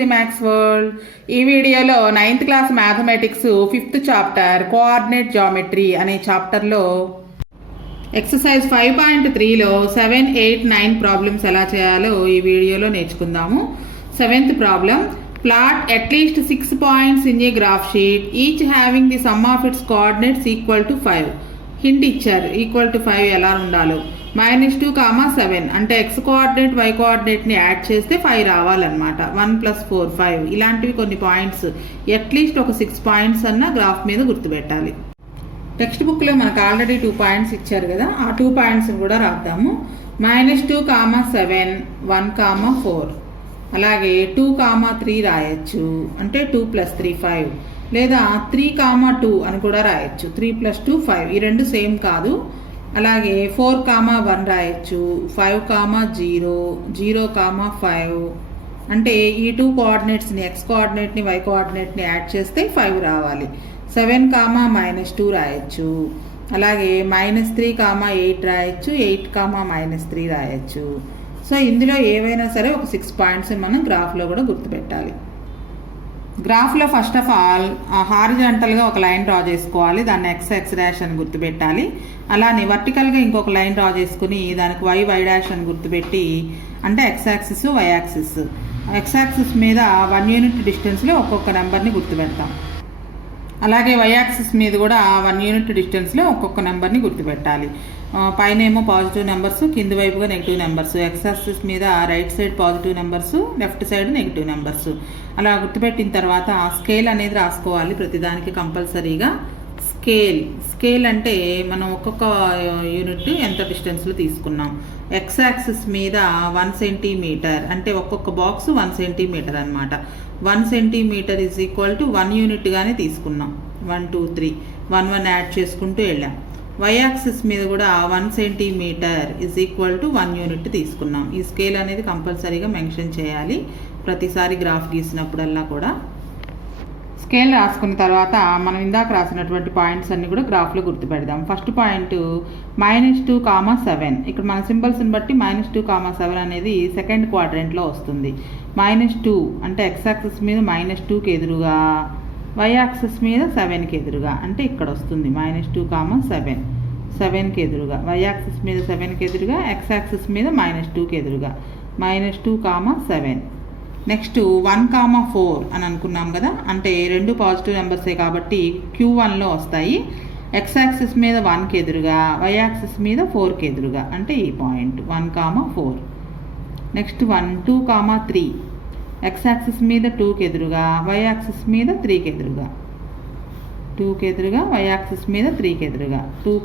The maths world. ఈ వీడియోలో 9th class mathematics 5th chapter coordinate geometry అనే చాప్టర్లో ఎక్సర్సైజ్ 5.3లో 7, 8, 9 ప్రాబ్లమ్స్ ఎలా చేయాలో ఈ వీడియోలో నేర్చుకుందాము. 7th problem, plot at least 6 points in a graph sheet each having the some of it's coordinates equal to 5. Hint ఇచ్చారు, ఈక్వల్ టు 5 ఎలా ఉండాలో. -2, 7 అంటే ఎక్స్ కోఆర్డినేట్ వై కోఆర్డినేట్ని యాడ్ చేస్తే 5 రావాలన్నమాట. 1 + 4 5 ఇలాంటివి కొన్ని పాయింట్స్, అట్లీస్ట్ ఒక 6 పాయింట్స్ అన్న గ్రాఫ్ మీద గుర్తుపెట్టాలి. టెక్స్ట్ బుక్లో మనకు ఆల్రెడీ 2 పాయింట్స్ ఇచ్చారు కదా, ఆ 2 పాయింట్స్ కూడా రాద్దాము. -2, 7 1, 4 అలాగే 2, 3 రాయొచ్చు, అంటే 2 + 3 5 లేదా 3, 2 అని కూడా రాయొచ్చు. 3 + 2 5 ఈ రెండు సేమ్ కాదు. అలాగే 4, 1 రాయొచ్చు, 5, 0 0, 5 అంటే ఈ 2 కోఆర్డినేట్స్ని ఎక్స్ కోఆర్డినేట్ని వై కోఆర్డినేట్ని యాడ్ చేస్తే 5 రావాలి. 7, -2 రాయొచ్చు, అలాగే -3, 8 రాయొచ్చు, 8, -3 రాయొచ్చు. సో ఇందులో ఏవైనా సరే ఒక 6 పాయింట్స్ మనం గ్రాఫ్లో కూడా గుర్తుపెట్టాలి. గ్రాఫ్లో ఫస్ట్ ఆఫ్ ఆల్ హారిజాంటల్గా ఒక లైన్ డ్రా చేసుకోవాలి, దాన్ని x డాష్ అని గుర్తుపెట్టాలి. అలానే వర్టికల్గా ఇంకొక లైన్ డ్రా చేసుకుని దానికి y డాష్ అని గుర్తుపెట్టి, అంటే x axis y axis. x axis మీద 1 యూనిట్ డిస్టెన్స్లో ఒక్కొక్క నెంబర్ని గుర్తుపెడతాం. అలాగే y యాక్సిస్ మీద కూడా 1 యూనిట్ డిస్టెన్స్లో ఒక్కొక్క నెంబర్ని గుర్తుపెట్టాలి. పైన ఏమో పాజిటివ్ నెంబర్స్, కింది వైపుగా నెగిటివ్ నెంబర్స్. x యాక్సిస్ మీద right side positive numbers, left side negative numbers. అలా గుర్తుపెట్టిన తర్వాత స్కేల్ అనేది రాసుకోవాలి ప్రతిదానికి కంపల్సరీగా. స్కేల్ అంటే మనం ఒక్కొక్క యూనిట్ ఎంత డిస్టెన్స్లో తీసుకున్నాం. x యాక్సిస్ మీద 1 సెంటీమీటర్ అంటే ఒక్కొక్క బాక్స్ 1 సెంటీమీటర్ అనమాట. 1 సెంటీమీటర్ ఈజ్ ఈక్వల్ టు 1 యూనిట్గానే తీసుకున్నాం. 1 2 3 1 యాడ్ చేసుకుంటూ వెళ్ళాం. y యాక్సిస్ మీద కూడా 1 centimetre is equal to 1 unit తీసుకున్నాం. ఈ స్కేల్ అనేది కంపల్సరీగా మెన్షన్ చేయాలి ప్రతిసారి గ్రాఫ్ గీసినప్పుడల్లా కూడా. స్కేల్ రాసుకున్న తర్వాత మనం ఇందాక రాసినటువంటి పాయింట్స్ అన్ని కూడా గ్రాఫ్లో గుర్తుపెడదాం. ఫస్ట్ పాయింట్ -2, 7 ఇక్కడ మన సింబల్స్ని బట్టి -2, 7 అనేది సెకండ్ క్వాడ్రెంట్లో వస్తుంది. -2 అంటే x యాక్సిస్ మీద -2కి ఎదురుగా, y యాక్సిస్ మీద 7కి ఎదురుగా, అంటే ఇక్కడ వస్తుంది. -2, 7 7కి ఎదురుగా, y యాక్సిస్ మీద 7కి ఎదురుగా, x యాక్సిస్ మీద -2కి ఎదురుగా. -2, 7 నెక్స్ట్ 1, 4 అని అనుకున్నాం కదా, అంటే రెండు పాజిటివ్ నెంబర్సే కాబట్టి Q1లో వస్తాయి. x యాక్సిస్ మీద 1కి ఎదురుగా, y యాక్సిస్ మీద 4కి ఎదురుగా, అంటే ఈ పాయింట్ 1, 4. నెక్స్ట్ 1, 2, 3 x యాక్సిస్ మీద 2కి ఎదురుగా, y యాక్సిస్ మీద 3కి ఎదురుగా, 2కి ఎదురుగా, y యాక్సిస్ మీద 3కి ఎదురుగా, 2,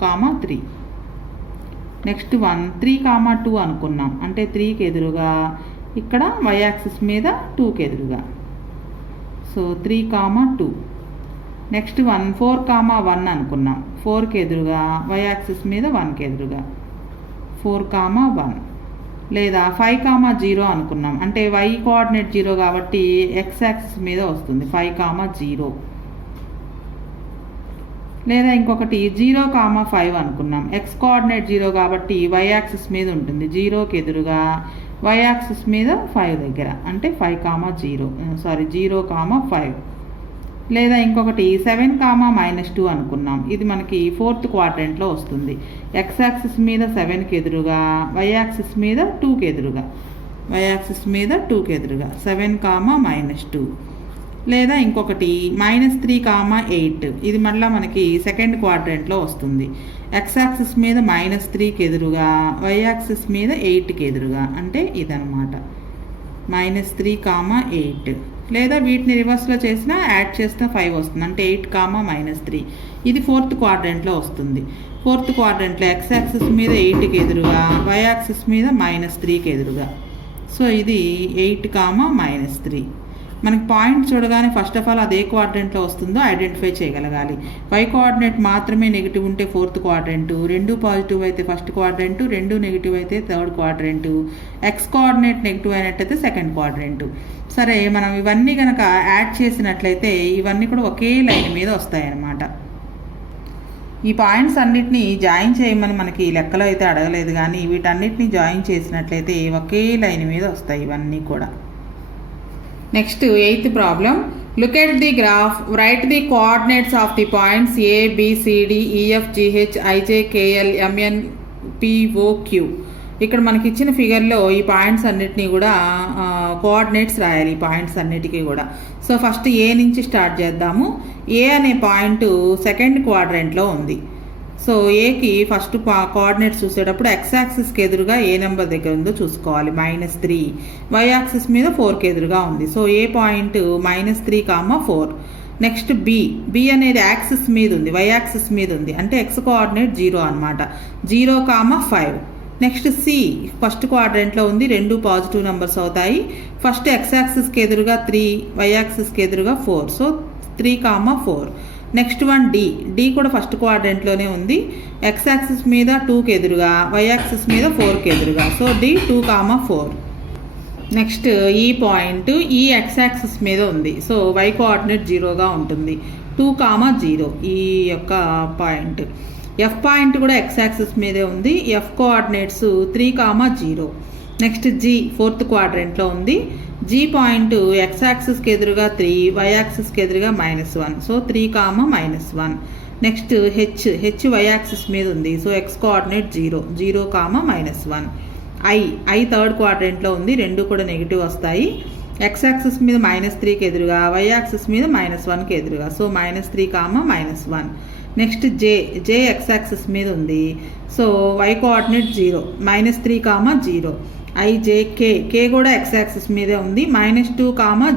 3. నెక్స్ట్ 1, 3, 2 అనుకున్నాం, అంటే 3కి ఎదురుగా, ఇక్కడ y యాక్సిస్ మీద 2కి ఎదురుగా, సో 3, 2. నెక్స్ట్ 1, 4, 1 అనుకున్నాం, 4కి ఎదురుగా, y యాక్సిస్ మీద 1కి ఎదురుగా, 4, 1. లేదా 5, 0 అనుకున్నాం, అంటే y కోఆర్డినేట్ 0 కాబట్టి x యాక్సిస్ మీద వస్తుంది. 5, 0. లేదా ఇంకొకటి 0, 5 అనుకున్నాం, x కోఆర్డినేట్ 0 కాబట్టి y యాక్సిస్ మీద ఉంటుంది. 0కి ఎదురుగా, y యాక్సిస్ మీద 5 దగ్గర, అంటే 5, 0 5. లేదా ఇంకొకటి 7, -2 అనుకున్నాం, ఇది మనకి 4th క్వాడ్రెంట్లో వస్తుంది. x యాక్సిస్ మీద 7కి ఎదురుగా, y యాక్సిస్ మీద 2కి ఎదురుగా, 7, -2. లేదా ఇంకొకటి -3, 8 ఇది మళ్ళీ మనకి సెకండ్ క్వాడ్రెంట్లో వస్తుంది. x యాక్సిస్ మీద -3కి ఎదురుగా, y యాక్సిస్ మీద 8కి ఎదురుగా, అంటే ఇదనమాట -3, 8. లేదా వీటిని రివర్స్లో చేసినా యాడ్ చేస్తే 5 వస్తుంది, అంటే 8, -3 ఇది 4th క్వాడ్రెంట్లో వస్తుంది. 4th క్వాడ్రెంట్లో x యాక్సిస్ మీద 8కి ఎదురుగా, y యాక్సిస్ మీద -3కి ఎదురుగా, సో ఇది 8, -3. మనకి పాయింట్ చూడగానే ఫస్ట్ ఆఫ్ ఆల్ అదే క్వాడ్రెంట్లో వస్తుందో ఐడెంటిఫై చేయగలగాలి. y కోఆర్డినేట్ మాత్రమే నెగిటివ్ ఉంటే 4th క్వాడ్రెంట్, రెండు పాజిటివ్ అయితే ఫస్ట్ క్వాడ్రెంట్, రెండు నెగిటివ్ అయితే third quadrant, x coordinate negative అయినట్టయితే సెకండ్ క్వాడ్రెంట్. సరే, మనం ఇవన్నీ కనుక యాడ్ చేసినట్లయితే ఇవన్నీ కూడా ఒకే లైన్ మీద వస్తాయన్నమాట. ఈ పాయింట్స్ అన్నిటినీ జాయిన్ చేయమని మనకి లెక్కలో అయితే అడగలేదు, కానీ వీటన్నిటిని జాయిన్ చేసినట్లయితే ఒకే లైన్ మీద వస్తాయి ఇవన్నీ కూడా. Next 8th problem. Look at the graph. Write the coordinates of the points A, B, C, D, E, F, G, H, I, J, K, L, M, N, P, O, Q. ఇక్కడ మనకి ఇచ్చిన ఫిగర్లో ఈ points అన్నిటినీ కూడా coordinates రాయాలి. ఈ points అన్నిటికీ కూడా. సో ఫస్ట్ ఏ నుంచి స్టార్ట్ చేద్దాము. ఏ అనే పాయింట్ సెకండ్ క్వాడ్రెంట్లో ఉంది. సో ఏకి ఫస్ట్ కోఆర్డినేట్స్ చూసేటప్పుడు ఎక్స్ యాక్సిస్కి ఎదురుగా ఏ నెంబర్ దగ్గర ఉందో చూసుకోవాలి. -3. వై యాక్సిస్ మీద 4కి ఎదురుగా ఉంది. సో ఏ పాయింట్ -3, 4. నెక్స్ట్ బి అనేది యాక్సిస్ మీద ఉంది, వై యాక్సిస్ మీద ఉంది, అంటే ఎక్స్ కోఆర్డినేట్ 0 అనమాట. 0, 5. నెక్స్ట్ సి ఫస్ట్ క్వాడ్రెంట్లో ఉంది, 2 పాజిటివ్ నెంబర్స్ అవుతాయి. ఫస్ట్ ఎక్స్ యాక్సిస్కి ఎదురుగా 3, వై యాక్సిస్కి ఎదురుగా 4. సో 3, 4. నెక్స్ట్ వన్ డి కూడా ఫస్ట్ క్వాడ్రెంట్లోనే ఉంది. ఎక్స్ యాక్సిస్ మీద 2కి ఎదురుగా, వై యాక్సిస్ మీద 4కి ఎదురుగా. So D 2, 4. నెక్స్ట్ ఈ పాయింట్ ఈ ఎక్స్ యాక్సిస్ మీద ఉంది. సో వై కోఆర్డినేట్ 0గా ఉంటుంది. 2, 0 ఈ యొక్క పాయింట్. ఎఫ్ పాయింట్ కూడా ఎక్స్ యాక్సిస్ మీదే ఉంది. F coordinates 3, 0. Next G fourth క్వాడ్రెంట్లో ఉంది. జీ పాయింట్ ఎక్స్ యాక్సిస్కి ఎదురుగా 3, వై యాక్సిస్కి ఎదురుగా -1. So 3, -1. Next H Y axis మీద ఉంది. So X coordinate 0, 0, -1. I third క్వాడ్రెంట్లో ఉంది. 2 కూడా నెగిటివ్ వస్తాయి. ఎక్స్ యాక్సిస్ మీద -3కి ఎదురుగా, వై యాక్సిస్ మీద -1కి ఎదురుగా. సో -3, -1. నెక్స్ట్ జే ఎక్స్ యాక్సిస్ మీద ఉంది. So why coordinate 0, -3, 0. కే కూడా ఎక్స్ యాక్సిస్ మీదే ఉంది. -2,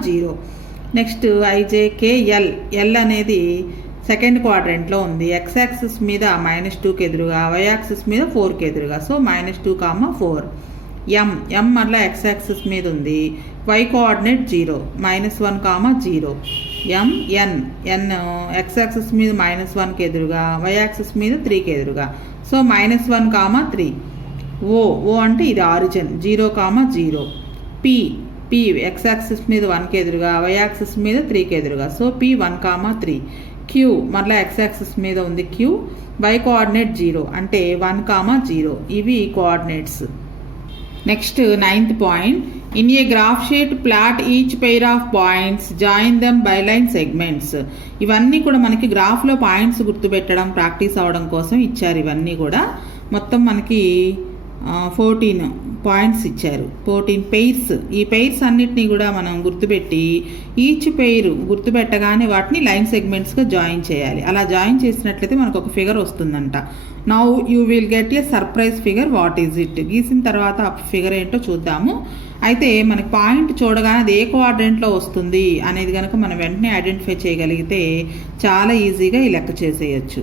0. నెక్స్ట్ ఎల్ అనేది సెకండ్ క్వాడ్రెంట్లో ఉంది. ఎక్స్ యాక్సిస్ మీద -2కి ఎదురుగా, వై యాక్సిస్ మీద 4కి ఎదురుగా. సో -2, 4. ఎం మళ్ళీ ఎక్స్ యాక్సిస్ మీద ఉంది. Y coordinate 0, -1, 0. N X axis మీద -1కి ఎదురుగా, వై యాక్సిస్ మీద 3కి ఎదురుగా. సో -1, 3. ఓ అంటే ఇది ఆరిజిన్ 0, 0. పి ఎక్స్ యాక్సిస్ మీద 1కి ఎదురుగా, వై యాక్సిస్ మీద 3కి ఎదురుగా. So P 1, 3. క్యూ మళ్ళీ ఎక్స్ యాక్సిస్ మీద ఉంది. క్యూ వై కోఆర్డినేట్ 0 అంటే 1, 0. ఇవి coordinates. Next 9th point. In a graph sheet plot each pair of points, join them by line segments. ఇవన్నీ కూడా మనకి గ్రాఫ్లో పాయింట్స్ గుర్తుపెట్టడం ప్రాక్టీస్ అవ్వడం కోసం ఇచ్చారు. ఇవన్నీ కూడా మొత్తం మనకి 14 పాయింట్స్ ఇచ్చారు. 14 పెయిర్స్. ఈ పెయిర్స్ అన్నిటినీ కూడా మనం గుర్తుపెట్టి ఈచ్ పెయిర్ గుర్తుపెట్టగానే వాటిని లైన్ సెగ్మెంట్స్గా జాయిన్ చేయాలి. అలా జాయిన్ చేసినట్లయితే మనకు ఒక ఫిగర్ వస్తుందంట. Now you will get a surprise figure. What is it? గీసిన తర్వాత ఆ ఫిగర్ ఏంటో చూద్దాము. అయితే మనకి పాయింట్ చూడగానే అది ఏ కోఆర్డినేట్లో వస్తుంది అనేది కనుక మనం వెంటనే ఐడెంటిఫై చేయగలిగితే చాలా ఈజీగా ఈ లెక్క చేసేయచ్చు.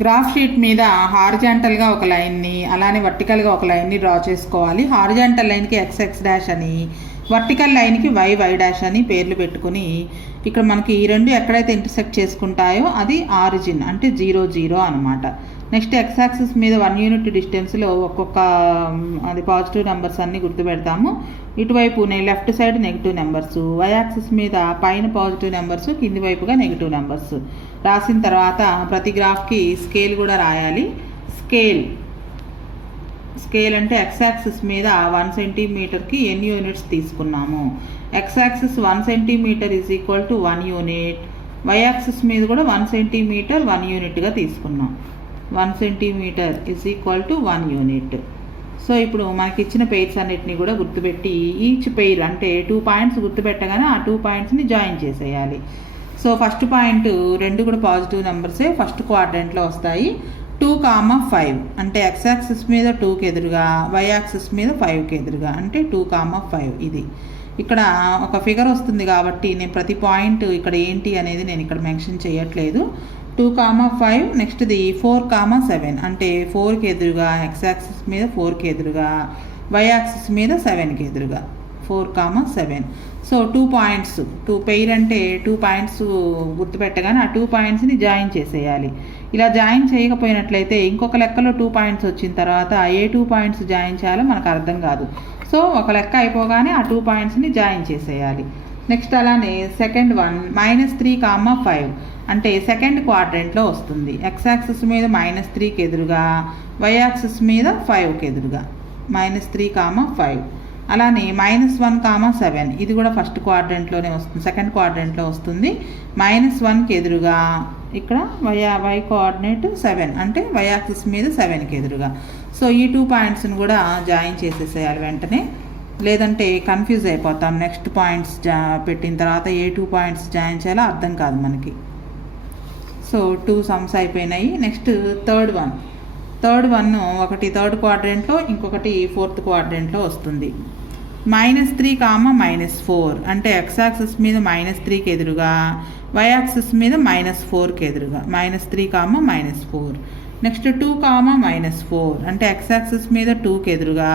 గ్రాఫ్ షీట్ మీద హారిజాంటల్గా ఒక లైన్ని, అలానే వర్టికల్గా ఒక లైన్ని డ్రా చేసుకోవాలి. హారిజాంటల్ లైన్కి x అని, వర్టికల్ లైన్కి y అని పేర్లు పెట్టుకుని ఇక్కడ మనకి ఈ రెండు ఎక్కడైతే ఇంటర్సెక్ట్ చేసుకుంటాయో అది ఆరిజిన్ అంటే 0, 0 అనమాట. నెక్స్ట్ ఎక్స్ యాక్సిస్ మీద 1 యూనిట్ డిస్టెన్స్లో ఒక్కొక్క అది పాజిటివ్ నెంబర్స్ అన్నీ గుర్తుపెడతాము. ఇటువైపు left side negative numbers, Y axis మీద పైన పాజిటివ్ నెంబర్స్, కింది వైపుగా నెగిటివ్ నెంబర్స్ రాసిన తర్వాత ప్రతి గ్రాఫ్కి స్కేల్ కూడా రాయాలి. స్కేల్ అంటే ఎక్స్ యాక్సిస్ మీద 1 సెంటీమీటర్కి ఎన్ని యూనిట్స్ తీసుకున్నాము. X axis 1 centimetre = 1 unit. Y axis మీద కూడా 1 సెంటీమీటర్ 1 యూనిట్గా తీసుకున్నాం. 1 సెంటీమీటర్ = 1 యూనిట్. సో ఇప్పుడు మనకి ఇచ్చిన పెయిర్స్ అన్నిటిని కూడా గుర్తుపెట్టి ఈచ్ పెయిర్ అంటే 2 పాయింట్స్ గుర్తుపెట్టగానే ఆ 2 పాయింట్స్ని జాయిన్ చేసేయాలి. సో ఫస్ట్ పాయింట్ 2 కూడా పాజిటివ్ నెంబర్సే ఫస్ట్ క్వాడ్రెంట్లో వస్తాయి. 2, 5 అంటే ఎక్స్ యాక్సిస్ మీద 2కి ఎదురుగా, వై యాక్సిస్ మీద 5కి ఎదురుగా అంటే 2, 5. ఇది ఇక్కడ ఒక ఫిగర్ వస్తుంది కాబట్టి నేను ప్రతి పాయింట్ ఇక్కడ ఏంటి అనేది నేను ఇక్కడ మెన్షన్ చేయట్లేదు. 2, 5. నెక్స్ట్ది 4, 7 అంటే 4కి ఎదురుగా, ఎక్స్ యాక్సిస్ మీద 4కి ఎదురుగా, వై యాక్సిస్ మీద 7కి ఎదురుగా. 4, 7. సో 2 పాయింట్స్, 2 పెయిర్ అంటే 2 పాయింట్స్ గుర్తుపెట్టగానే ఆ 2 పాయింట్స్ని జాయిన్ చేసేయాలి. ఇలా జాయిన్ చేయకపోయినట్లయితే ఇంకొక లెక్కలో 2 పాయింట్స్ వచ్చిన తర్వాత ఏ 2 పాయింట్స్ జాయిన్ చేయాలో మనకు అర్థం కాదు. సో ఒక లెక్క అయిపోగానే ఆ 2 పాయింట్స్ని జాయిన్ చేసేయాలి. నెక్స్ట్ అలానే సెకండ్ వన్ -3, 5 అంటే సెకండ్ క్వాడ్రెంట్లో వస్తుంది. ఎక్స్ యాక్సిస్ మీద -3కి ఎదురుగా, వై యాక్సిస్ మీద 5కి ఎదురుగా. -3, 5. అలానే -1, 7 ఇది కూడా ఫస్ట్ క్వాడ్రంట్లోనే వస్తుంది, సెకండ్ క్వాడ్రంట్లో వస్తుంది. -1కి ఎదురుగా ఇక్కడ వై కోఆర్డినేట్ 7 అంటే వై యాక్సిస్ మీద 7కి ఎదురుగా. సో ఈ 2 పాయింట్స్ని కూడా జాయిన్ చేసేసేయాలి వెంటనే, లేదంటే కన్ఫ్యూజ్ అయిపోతాం. నెక్స్ట్ పాయింట్స్ పెట్టిన తర్వాత ఏ 2 పాయింట్స్ జాయిన్ చేయాలో అర్థం కాదు మనకి. సో 2 సమ్స్ అయిపోయినాయి. నెక్స్ట్ థర్డ్ వన్ ఒకటి థర్డ్ క్వాడ్రంట్లో, ఇంకొకటి ఫోర్త్ క్వాడ్రంట్లో వస్తుంది. -3, -4 అంటే x యాక్సిస్ మీద -3కి ఎదురుగా, y యాక్సిస్ మీద -4కి ఎదురుగా. -3, -4. నెక్స్ట్ 2, -4 అంటే x యాక్సిస్ మీద 2కి ఎదురుగా,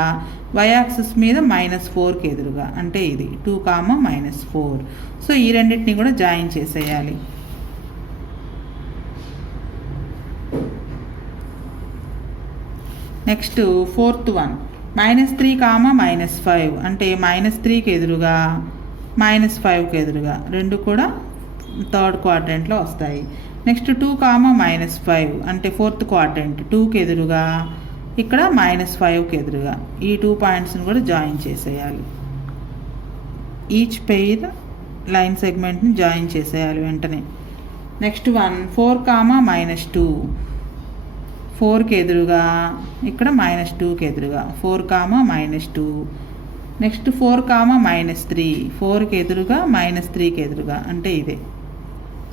y యాక్సిస్ మీద -4కి ఎదురుగా. అంటే ఇది 2, -4. సో ఈ రెండింటిని కూడా జాయిన్ చేసేయాలి. నెక్స్ట్ ఫోర్త్ వన్ -3, -5 అంటే -3కి ఎదురుగా, -5కి ఎదురుగా, రెండు కూడా థర్డ్ క్వాడ్రంట్లో వస్తాయి. నెక్స్ట్ 2, -5 అంటే ఫోర్త్ క్వాడ్రంట్, 2కి ఎదురుగా, ఇక్కడ -5కి ఎదురుగా. ఈ 2 పాయింట్స్ని కూడా జాయిన్ చేసేయాలి. ఈచ్ పెయిర్ లైన్ సెగ్మెంట్ని జాయిన్ చేసేయాలి వెంటనే. నెక్స్ట్ వన్ 4, -2 4కి ఎదురుగా, ఇక్కడ -2కి ఎదురుగా. 4, -2. నెక్స్ట్ 4, -3 4కి ఎదురుగా, -3కి ఎదురుగా. అంటే ఇదే.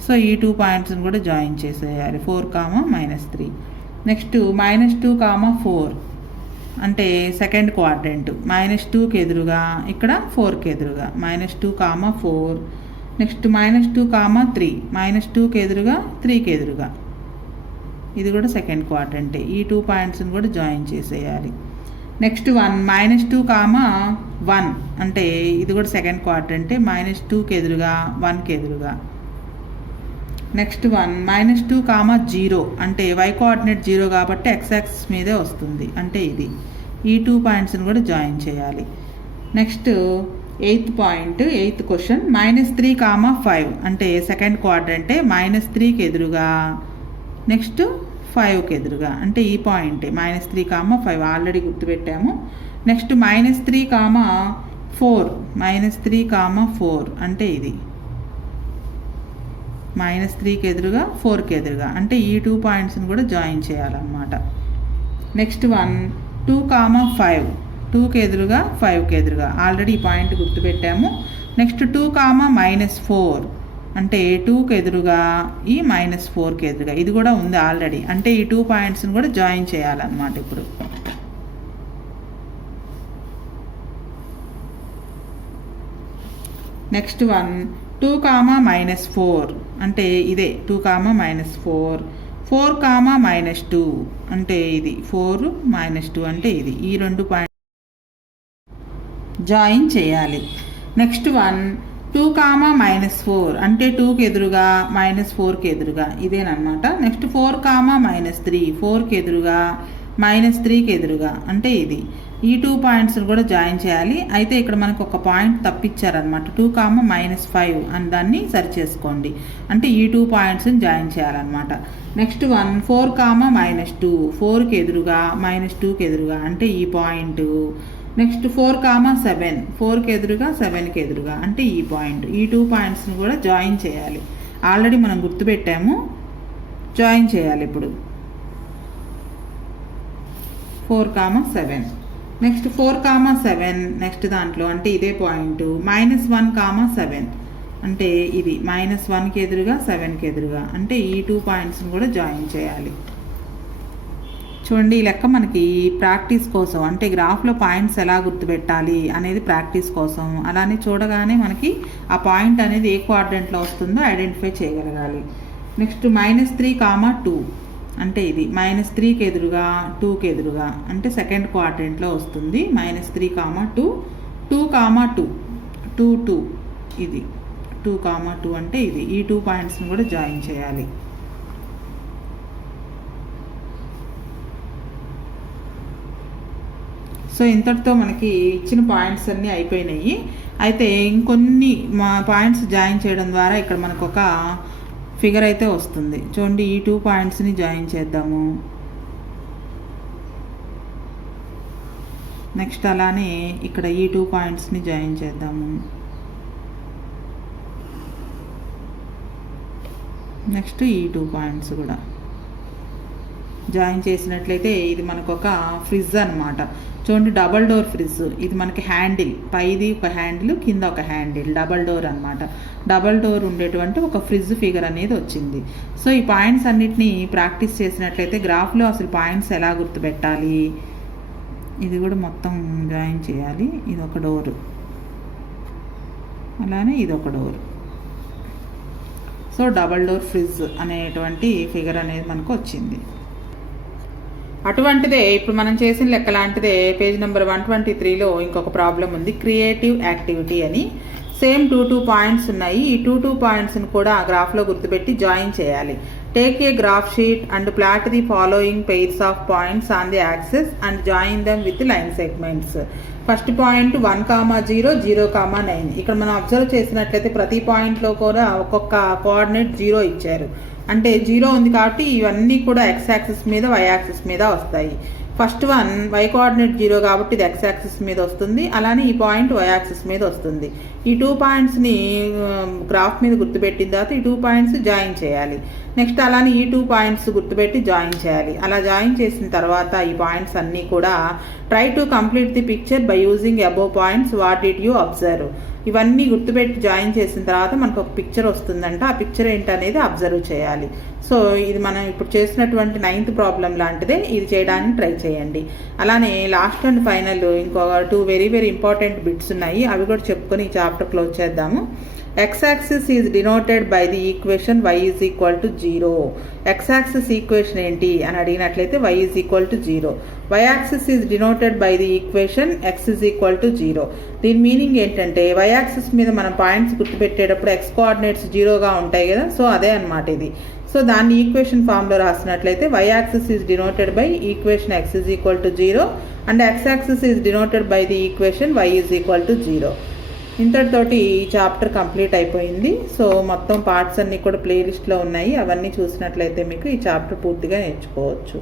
సో ఈ 2 పాయింట్స్ని కూడా జాయిన్ చేసేయాలి. 4, -3. నెక్స్ట్ -2, 4 అంటే సెకండ్ క్వాడ్రంట్, -2కి ఎదురుగా, ఇక్కడ 4కి ఎదురుగా. -2, 4. నెక్స్ట్ -2, 3 -2కి ఎదురుగా, 3కి ఎదురుగా. ఇది కూడా సెకండ్ క్వాడ్రంటే. ఈ 2 పాయింట్స్ని కూడా జాయిన్ చేసేయాలి. నెక్స్ట్ వన్ -2, 1 అంటే ఇది కూడా సెకండ్ క్వాడ్రంటే, -2కి ఎదురుగా, 1కి ఎదురుగా. నెక్స్ట్ వన్ -2, 0 అంటే y కోఆర్డినేట్ 0 కాబట్టి x యాక్సిస్ మీదే వస్తుంది. అంటే ఇది. ఈ 2 పాయింట్స్ని కూడా జాయిన్ చేయాలి. నెక్స్ట్ ఎయిత్ క్వశ్చన్ -3, 5 అంటే సెకండ్ క్వాడ్రంటే, -3కి ఎదురుగా, నెక్స్ట్ 5కి ఎదురుగా. అంటే ఈ పాయింటే -3, 5 ఆల్రెడీ గుర్తుపెట్టాము. నెక్స్ట్ -3, 4 -3, 4 అంటే ఇది. -3కి ఎదురుగా, 4కి ఎదురుగా. అంటే ఈ 2 పాయింట్స్ని కూడా జాయిన్ చేయాలన్నమాట. నెక్స్ట్ వన్ 2, 5 2కి ఎదురుగా, 5కి ఎదురుగా. ఆల్రెడీ ఈ పాయింట్ గుర్తుపెట్టాము. నెక్స్ట్ 2, -4 అంటే 2కి ఎదురుగా, ఈ -4కి ఎదురుగా. ఇది కూడా ఉంది ఆల్రెడీ. అంటే ఈ 2 పాయింట్స్ని కూడా జాయిన్ చేయాలన్నమాట ఇప్పుడు. నెక్స్ట్ వన్ 2, -4 అంటే ఇదే 2, -4. 4, -2 అంటే ఇది. 4, -2 అంటే ఇది. ఈ 2 పాయింట్ జాయిన్ చేయాలి. నెక్స్ట్ వన్ 2, -4 అంటే 2కి ఎదురుగా, -4కి ఎదురుగా. ఇదేనమాట. నెక్స్ట్ 4, -3 4కి ఎదురుగా, -3కి ఎదురుగా. అంటే ఇది. ఈ 2 పాయింట్స్ని కూడా జాయిన్ చేయాలి. అయితే ఇక్కడ మనకు ఒక పాయింట్ తప్పించారనమాట. 2, -5 అని దాన్ని సరి చేసుకోండి. అంటే ఈ 2 పాయింట్స్ని జాయిన్ చేయాలన్నమాట. నెక్స్ట్ వన్ 4, -2 4కి ఎదురుగా, -2కి ఎదురుగా. అంటే ఈ పాయింట్. నెక్స్ట్ 4, 7 4కి ఎదురుగా, 7కి ఎదురుగా. అంటే ఈ పాయింట్. ఈ 2 పాయింట్స్ని కూడా జాయిన్ చేయాలి. ఆల్రెడీ మనం గుర్తుపెట్టాము, జాయిన్ చేయాలి ఇప్పుడు. 4, 7 నెక్స్ట్ 4, 7 నెక్స్ట్ దాంట్లో అంటే ఇదే పాయింట్. -1, 7 అంటే ఇది. -1కి ఎదురుగా, 7కి ఎదురుగా. అంటే ఈ 2 పాయింట్స్ని కూడా జాయిన్ చేయాలి. చూడండి, ఈ లెక్క మనకి ప్రాక్టీస్ కోసం, అంటే గ్రాఫ్లో పాయింట్స్ ఎలా గుర్తుపెట్టాలి అనేది ప్రాక్టీస్ కోసం. అలానే చూడగానే మనకి ఆ పాయింట్ అనేది ఏ క్వాడ్రంట్లో వస్తుందో ఐడెంటిఫై చేయగలగాలి. నెక్స్ట్ -3, 2 అంటే ఇది. -3కి ఎదురుగా, 2కి ఎదురుగా. అంటే సెకండ్ క్వాడ్రంట్లో వస్తుంది. -3, 2 2, 2 2 ఇది. 2, 2 అంటే ఇది. ఈ 2 పాయింట్స్ని కూడా జాయిన్ చేయాలి. సో ఇంతటితో మనకి ఇచ్చిన పాయింట్స్ అన్నీ అయిపోయినాయి. అయితే ఇంకొన్ని పాయింట్స్ జాయిన్ చేయడం ద్వారా ఇక్కడ మనకు ఒక ఫిగర్ అయితే వస్తుంది. చూడండి, ఈ 2 పాయింట్స్ని జాయిన్ చేద్దాము. నెక్స్ట్ అలానే ఇక్కడ ఈ 2 పాయింట్స్ని జాయిన్ చేద్దాము. నెక్స్ట్ ఈ 2 పాయింట్స్ కూడా జాయిన్ చేసినట్లయితే ఇది మనకు ఒక ఫ్రిడ్జ్ అనమాట. చూడండి, డబల్ డోర్ ఫ్రిడ్జ్. ఇది మనకి హ్యాండిల్, పైది ఒక హ్యాండిల్, కింద ఒక హ్యాండిల్, డబల్ డోర్ అనమాట. డబల్ డోర్ ఉండేటువంటి ఒక ఫ్రిడ్జ్ ఫిగర్ అనేది వచ్చింది. సో ఈ పాయింట్స్ అన్నిటినీ ప్రాక్టీస్ చేసినట్లయితే గ్రాఫ్లో అసలు పాయింట్స్ ఎలా గుర్తుపెట్టాలి, ఇది కూడా మొత్తం జాయిన్ చేయాలి. ఇది ఒక డోరు, అలానే ఇది ఒక door. So double door fridge అనేటువంటి ఫిగర్ అనేది మనకు వచ్చింది. అటువంటిదే ఇప్పుడు మనం చేసిన లెక్క లాంటిదే పేజ్ నెంబర్ 123లో ఇంకొక ప్రాబ్లం ఉంది, క్రియేటివ్ యాక్టివిటీ అని. సేమ్ 2 పాయింట్స్ ఉన్నాయి. ఈ 2 పాయింట్స్ని కూడా గ్రాఫ్లో గుర్తుపెట్టి జాయిన్ చేయాలి. Take a graph sheet and plot the following pairs of points on the access and join them with line segments. First point 1,0, 0,9. ఇక్కడ మనం అబ్జర్వ్ చేసినట్లయితే ప్రతి పాయింట్లో కూడా ఒక్కొక్క కోఆర్డినేట్ 0 ఇచ్చారు. అంటే 0 ఉంది కాబట్టి ఇవన్నీ కూడా ఎక్స్ యాక్సిస్ మీద వై యాక్సిస్ మీద వస్తాయి. ఫస్ట్ వన్ వై కోఆర్డినేట్ 0 కాబట్టి ఇది ఎక్స్ యాక్సిస్ మీద వస్తుంది, అలానే ఈ పాయింట్ వై యాక్సిస్ మీద వస్తుంది. ఈ 2 పాయింట్స్ని గ్రాఫ్ మీద గుర్తుపెట్టిన తర్వాత ఈ 2 పాయింట్స్ జాయిన్ చేయాలి. నెక్స్ట్ అలానే ఈ 2 పాయింట్స్ గుర్తుపెట్టి జాయిన్ చేయాలి. అలా జాయిన్ చేసిన తర్వాత ఈ పాయింట్స్ అన్నీ కూడా try to complete the picture by using above points, what did you observe. ఇవన్నీ గుర్తుపెట్టి జాయిన్ చేసిన తర్వాత మనకు ఒక పిక్చర్ వస్తుందంట. ఆ పిక్చర్ ఏంటనేది అబ్జర్వ్ చేయాలి. సో ఇది మనం ఇప్పుడు చేసినటువంటి 9th ప్రాబ్లం లాంటిదే, ఇది చేయడానికి ట్రై చేయండి. అలానే లాస్ట్ అండ్ ఫైనల్ ఇంకొక 2 వెరీ వెరీ ఇంపార్టెంట్ బిట్స్ ఉన్నాయి, అవి కూడా చెప్పుకొని ఈ చాప్టర్ క్లోజ్ చేద్దాము. X axis is denoted by the equation y is equal to 0. X axis equation ఏంటి అని అడిగినట్లయితే y is equal to 0. y axis is denoted by the equation x is equal to 0. దీని meaning ఏంటంటే y axis మీద మనం points గుర్తుపెట్టేటప్పుడు x coordinates 0గా ఉంటాయి కదా, so అదే అనమాట ఇది. సో దాన్ని ఈక్వేషన్ ఫామ్లో రాసినట్లయితే y axis is denoted by equation x is equal to 0 and x axis is denoted by the equation y is equal to 0. ఇంతటితోటి ఈ చాప్టర్ కంప్లీట్ అయిపోయింది. సో మొత్తం పార్ట్స్ అన్నీ కూడా ప్లేలిస్ట్లో ఉన్నాయి, అవన్నీ చూసినట్లయితే మీకు ఈ చాప్టర్ పూర్తిగా నేర్చుకోవచ్చు.